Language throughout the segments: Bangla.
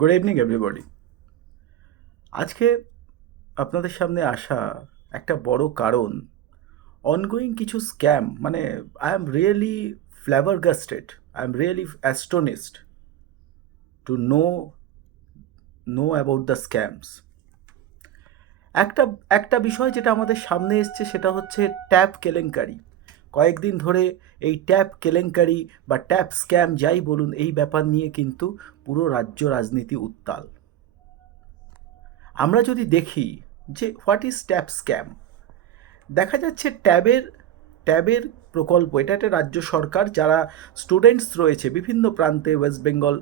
Good evening everybody. আজকে আপনাদের সামনে আসা একটা বড় কারণ অনগোয়িং কিছু স্ক্যাম, মানে I am really flabbergasted, I am really astonished to know about the scams. একটা একটা বিষয় যেটা আমাদের সামনে এসছে সেটা হচ্ছে ট্যাপ কেলেঙ্কারি। কয়েকদিন ধরে এই ট্যাপ কেলেঙ্কারি বা ট্যাপ স্ক্যাম যাই বলুন, এই ব্যাপার নিয়ে কিন্তু পুরো রাজ্য রাজনীতি উত্তাল। আমরা যদি দেখি যে হোয়াট ইজ ট্যাব স্ক্যাম, দেখা যাচ্ছে ট্যাবের প্রকল্প, এটা একটা রাজ্য সরকার, যারা স্টুডেন্টস রয়েছে বিভিন্ন প্রান্তে, ওয়েস্ট বেঙ্গল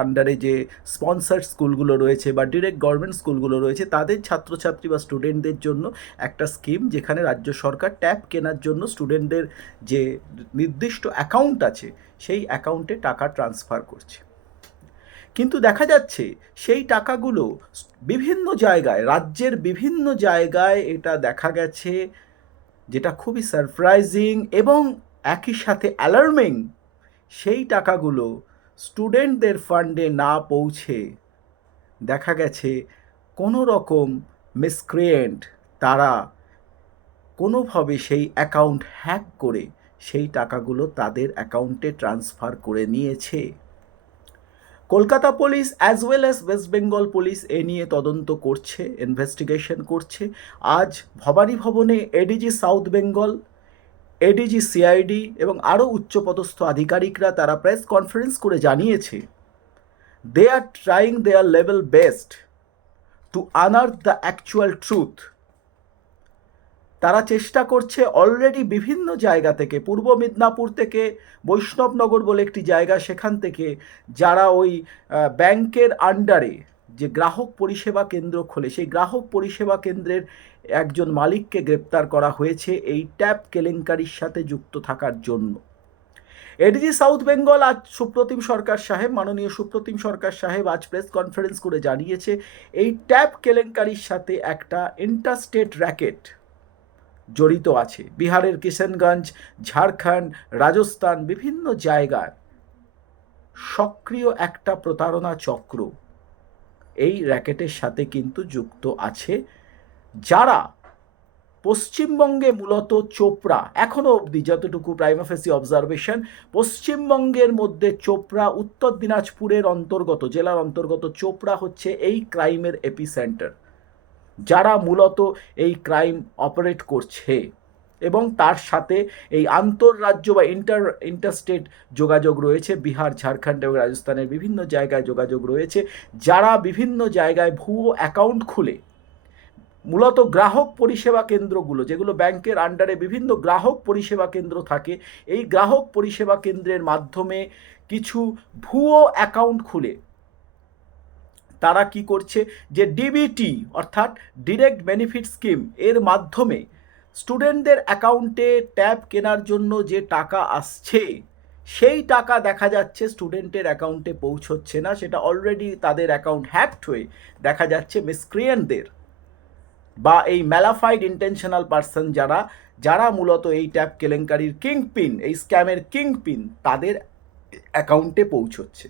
আন্ডারে যে স্পন্সার্ড স্কুলগুলো রয়েছে বা ডিরেক্ট গভর্নমেন্ট স্কুলগুলো রয়েছে, তাদের ছাত্রছাত্রী বা স্টুডেন্টদের জন্য একটা স্কিম, যেখানে রাজ্য সরকার ট্যাব কেনার জন্য স্টুডেন্টদের যে নির্দিষ্ট অ্যাকাউন্ট আছে সেই অ্যাকাউন্টে টাকা ট্রান্সফার করছে। কিন্তু দেখা যাচ্ছে সেই টাকাগুলো বিভিন্ন জায়গায়, রাজ্যের বিভিন্ন জায়গায় এটা দেখা গেছে, যেটা খুবই সারপ্রাইজিং এবং একই সাথে অ্যালার্মিং, সেই টাকাগুলো স্টুডেন্টদের ফান্ডে না পৌঁছে দেখা গেছে কোনো রকম মিসক্রিয়েন্ট তারা কোনোভাবে সেই অ্যাকাউন্ট হ্যাক করে সেই টাকাগুলো তাদের অ্যাকাউন্টে ট্রান্সফার করে নিয়েছে। Kolkata police as well as West Bengal police এ নিয়ে তদন্ত করছে, ইনভেস্টিগেশন করছে। আজ ভবানী ভবনে ADG south Bengal, ADG CID এবং আরও উচ্চপদস্থ আধিকারিকরা তারা প্রেস কনফারেন্স করে জানিয়েছে they are trying their level best to unearth the actual truth. তারা চেষ্টা করছে অলরেডি বিভিন্ন জায়গা থেকে, পূর্ব মিদনাপুর থেকে বৈষ্ণবনগর বলে একটি জায়গা, সেখান থেকে যারা ওই ব্যাংকের আন্ডারে যে গ্রাহক পরিষেবা কেন্দ্র খোলে, সেই গ্রাহক পরিষেবা কেন্দ্রের একজন মালিককে গ্রেপ্তার করা হয়েছে এই ট্যাপ কেলেঙ্কারির সাথে যুক্ত থাকার জন্য। এডিজি সাউথ বেঙ্গল আজ সুপ্রতিম সরকার সাহেব, মাননীয় সুপ্রতিম সরকার সাহেব আজ প্রেস কনফারেন্স করে জানিয়েছে এই ট্যাপ কেলেঙ্কারির সাথে একটা ইন্টারস্টেট র্যাকেট জড়িত আছে। বিহারের কিষানগঞ্জ, ঝাড়খণ্ড, রাজস্থান বিভিন্ন জায়গায় সক্রিয় একটা প্রতারণা চক্র এই র্যাকেটের সাথে কিন্তু যুক্ত আছে, যারা পশ্চিমবঙ্গে মূলত চোপড়া, এখনও অবধি যতটুকু প্রাইমা ফেসি অবজারভেশন, পশ্চিমবঙ্গের মধ্যে চোপড়া, উত্তর দিনাজপুরের অন্তর্গত জেলার অন্তর্গত চোপড়া হচ্ছে এই ক্রাইমের এপিসেন্টার, যারা মূলত এই ক্রাইম অপারেট করছে। এবং তার সাথে এই আন্তঃরাজ্য বা ইন্টারস্টেট যোগাযোগ রয়েছে, বিহার, ঝাড়খণ্ড এবং রাজস্থানের বিভিন্ন জায়গায় যোগাযোগ রয়েছে, যারা বিভিন্ন জায়গায় ভুয়ো অ্যাকাউন্ট খুলে মূলত গ্রাহক পরিষেবা কেন্দ্রগুলো, যেগুলো ব্যাংকের আন্ডারে বিভিন্ন গ্রাহক পরিষেবা কেন্দ্র থাকে, এই গ্রাহক পরিষেবা কেন্দ্রের মাধ্যমে কিছু ভুয়ো অ্যাকাউন্ট খুলে তারা কি করছে, যে ডিবিটি অর্থাৎ ডিরেক্ট বেনিফিট স্কিম এর মাধ্যমে স্টুডেন্টদের অ্যাকাউন্টে ট্যাব কেনার জন্য যে টাকা আসছে, সেই টাকা দেখা যাচ্ছে স্টুডেন্টের অ্যাকাউন্টে পৌঁছচ্ছে না, সেটা অলরেডি তাদের অ্যাকাউন্ট হ্যাকড হয়ে দেখা যাচ্ছে মিসক্রিয়েন্টদের বা এই ম্যালাফাইড ইন্টেনশনাল পার্সন, যারা যারা মূলত এই ট্যাব কেলেঙ্কারির কিংপিন, এই স্ক্যামের কিংপিন, তাদের অ্যাকাউন্টে পৌঁছচ্ছে।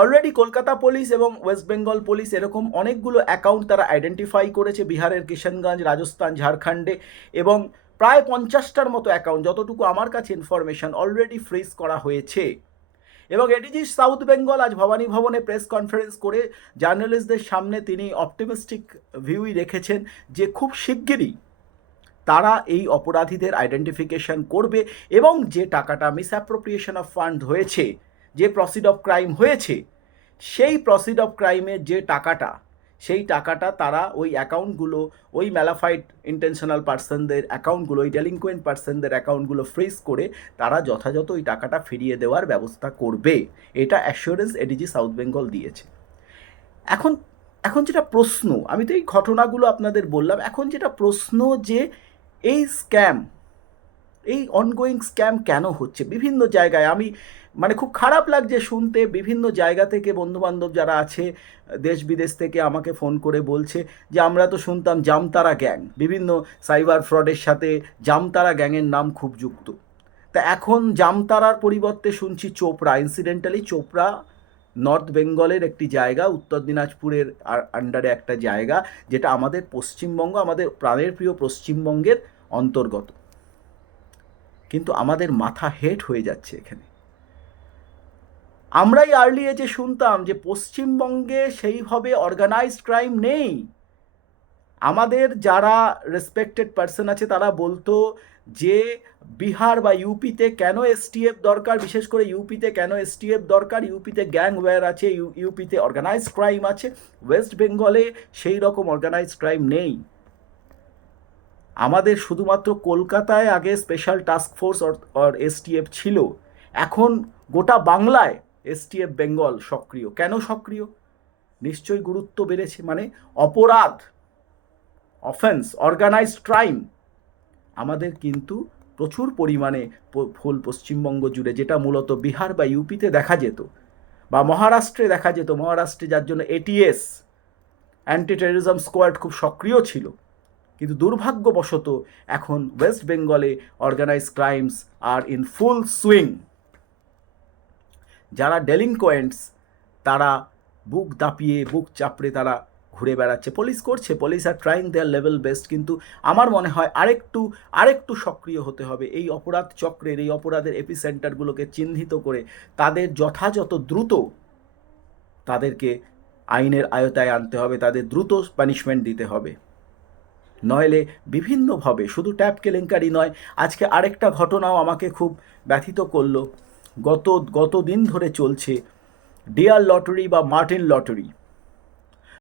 অলরেডি কলকাতা পুলিশ এবং ওয়েস্ট বেঙ্গল পুলিশ এরকম অনেকগুলো অ্যাকাউন্ট তারা আইডেন্টিফাই করেছে বিহারের কিষানগঞ্জ, রাজস্থান, ঝাড়খণ্ডে, এবং প্রায় 50টার মতো অ্যাকাউন্ট, যতটুকু আমার কাছে ইনফরমেশন, অলরেডি ফ্রিজ করা হয়েছে। এবং এডিজি সাউথ বেঙ্গল আজ ভবানী ভবনে প্রেস কনফারেন্স করে জার্নালিস্টদের সামনে তিনি অপটিমিস্টিক ভিউই রেখেছেন যে খুব শিগগিরই তারা এই অপরাধীদের আইডেন্টিফিকেশন করবে এবং যে টাকাটা মিসঅ্যাপ্রোপ্রিয়েশন অফ ফান্ড হয়েছে, যে প্রসিড অফ ক্রাইম হয়েছে, সেই প্রসিড অফ ক্রাইমের যে টাকাটা, সেই টাকাটা তারা ওই অ্যাকাউন্টগুলো, ওই ম্যালাফাইড ইন্টেনশনাল পার্সনদের অ্যাকাউন্টগুলো, ওই ডেলিনকুয়েন্ট পার্সনদের অ্যাকাউন্টগুলো ফ্রিজ করে তারা যথাযথ ওই টাকাটা ফিরিয়ে দেওয়ার ব্যবস্থা করবে, এটা অ্যাসিওরেন্স এডিজি সাউথ বেঙ্গল দিয়েছে। এখন এখন যেটা প্রশ্ন, আমি তো এই ঘটনাগুলো আপনাদের বললাম, এখন যেটা প্রশ্ন যে এই স্ক্যাম, এই অনগোয়িং স্ক্যাম কেন হচ্ছে বিভিন্ন জায়গায়। আমি মানে খুব খারাপ লাগছে শুনতে, বিভিন্ন জায়গা থেকে বন্ধুবান্ধব যারা আছে দেশ বিদেশ থেকে আমাকে ফোন করে বলছে যে আমরা তো শুনতাম জামতারা গ্যাং, বিভিন্ন সাইবার ফ্রডের সাথে জামতারা গ্যাংয়ের নাম খুব যুক্ত, তা এখন জামতারার পরিবর্তে শুনছি চোপড়া। ইনসিডেন্টালি চোপড়া নর্থ বেঙ্গলের একটি জায়গা, উত্তর দিনাজপুরের আন্ডারে একটা জায়গা, যেটা আমাদের পশ্চিমবঙ্গ, আমাদের প্রাণের প্রিয় পশ্চিমবঙ্গের অন্তর্গত। কিন্তু আমাদের মাথা হেট হয়ে যাচ্ছে এখানে। আমরাই আর্লি এজে শুনতাম যে পশ্চিমবঙ্গে সেইভাবে অর্গানাইজড ক্রাইম নেই। আমাদের যারা রেসপেক্টেড পার্সন আছে তারা বলতো যে বিহার বা ইউপিতে কেন এসটিএফ দরকার, বিশেষ করে ইউপিতে কেন এসটিএফ দরকার, ইউপিতে গ্যাং ওয়্যার আছে, ইউপিতে অর্গানাইজড ক্রাইম আছে, ওয়েস্ট বেঙ্গলে সেই রকম অর্গানাইজড ক্রাইম নেই। আমাদের শুধুমাত্র কলকাতায় আগে special task force or STF ছিল, এখন গোটা বাংলায় এসটিএফ বেঙ্গল সক্রিয়। কেন সক্রিয়? নিশ্চয়ই গুরুত্ব বেড়েছে, মানে অপরাধ, অফেন্স, অর্গানাইজড ক্রাইম আমাদের কিন্তু প্রচুর পরিমাণে ফুল পশ্চিমবঙ্গ জুড়ে, যেটা মূলত বিহার বা ইউপিতে দেখা যেত বা মহারাষ্ট্রে দেখা যেত, মহারাষ্ট্রে যার জন্য এটিএস, অ্যান্টি টেররিজম স্কোয়াড খুব সক্রিয় ছিল। কিন্তু দুর্ভাগ্যবশত এখন ওয়েস্ট বেঙ্গলে organised crimes are in full swing. যারা ডেলিনকোয়েন্টস তারা বুক দাপিয়ে, বুক চাপড়ে তারা ঘুরে বেড়াচ্ছে। পুলিশ করছে, police R trying their level best, কিন্তু আমার মনে হয় আরেকটু সক্রিয় হতে হবে এই অপরাধ চক্রের, এই অপরাধের এপিসেন্টারগুলোকে চিহ্নিত করে তাদের যথাযথ দ্রুত তাদেরকে আইনের আয়তায় আনতে হবে, তাদের দ্রুত পানিশমেন্ট দিতে হবে। নইলে বিভিন্নভাবে, শুধু ট্যাপ কেলেঙ্কারি নয়, আজকে আরেকটা ঘটনাও আমাকে খুব ব্যথিত করলো। গত দিন ধরে চলছে ডিয়ার লটারি বা মার্টিন লটারি।